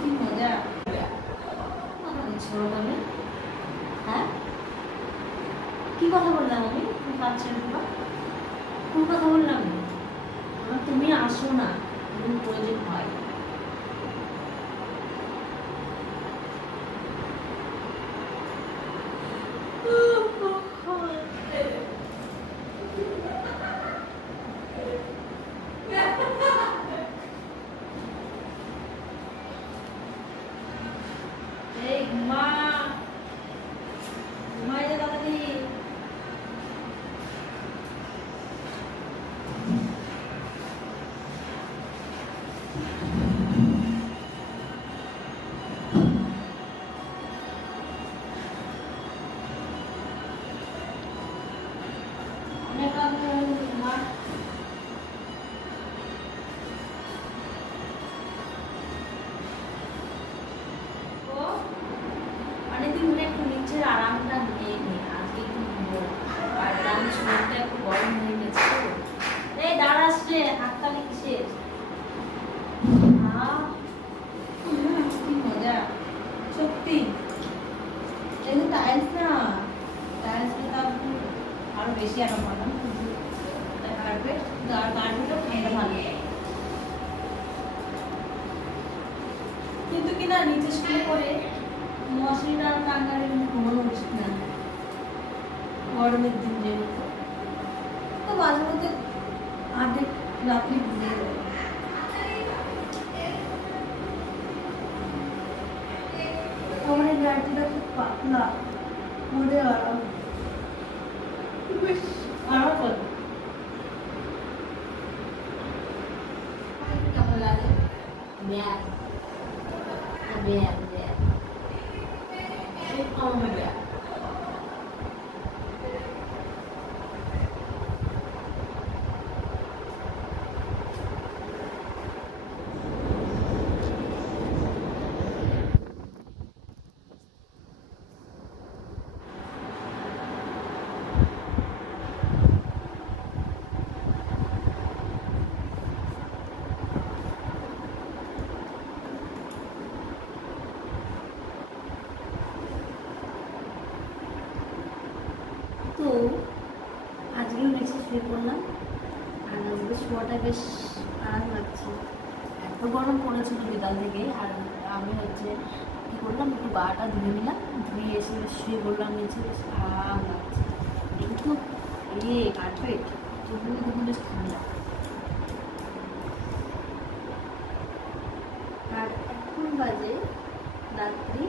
কি মজা হ্যাঁ, কি কথা বললাম আমি? কোন কথা বললাম? তুমি আসো না, তুমি প্রয়োজন হয়। অনেকদিন ধরে একটু নিচের আরামটা নিয়ে নি, আজকে একটু আর আমি শরীরটা একটু গরম হয়ে গেছে। এই দাঁড়াস রে, হাততালি কিসের? কি মজা সত্যি। এই টাইলস না, টাইলসটা আরো বেশি আরাম পালাম। কার্পেট কার্পেটও খেয়ে ভালো, কিন্তু কিনা নিচে শুয়ে পড়ে মশারিটা টাঙ্গালে ঘুমানো উচিত না গরমের দিন, যেহেতু তো মাঝে মধ্যে অর্ধেক রাত্রি ঘুমিয়ে যায়। আমার এই গাড়িটা খুব পাতলা, মনে আরাম, বেশ আরাম করে। কেমন লাগে? ব্যাগ ব্যাগ ব্যাগ খুব কম ব্যাগ। তো আজকেও নিচে শুয়ে পড়লাম, আর আজকে শোয়াটা বেশ আরাম লাগছে। এত গরম পড়েছিল বিকাল থেকে, আর আমি হচ্ছে কী করলাম, একটু গাটা ধুয়ে নিলাম, ধুয়ে এসে শুয়ে পড়লাম নিচে, বেশ আরাম লাগছে। কিন্তু কার্পেট যেগুলো দেখুন বেশ ঠান্ডা। আর এখন বাজে রাত্রি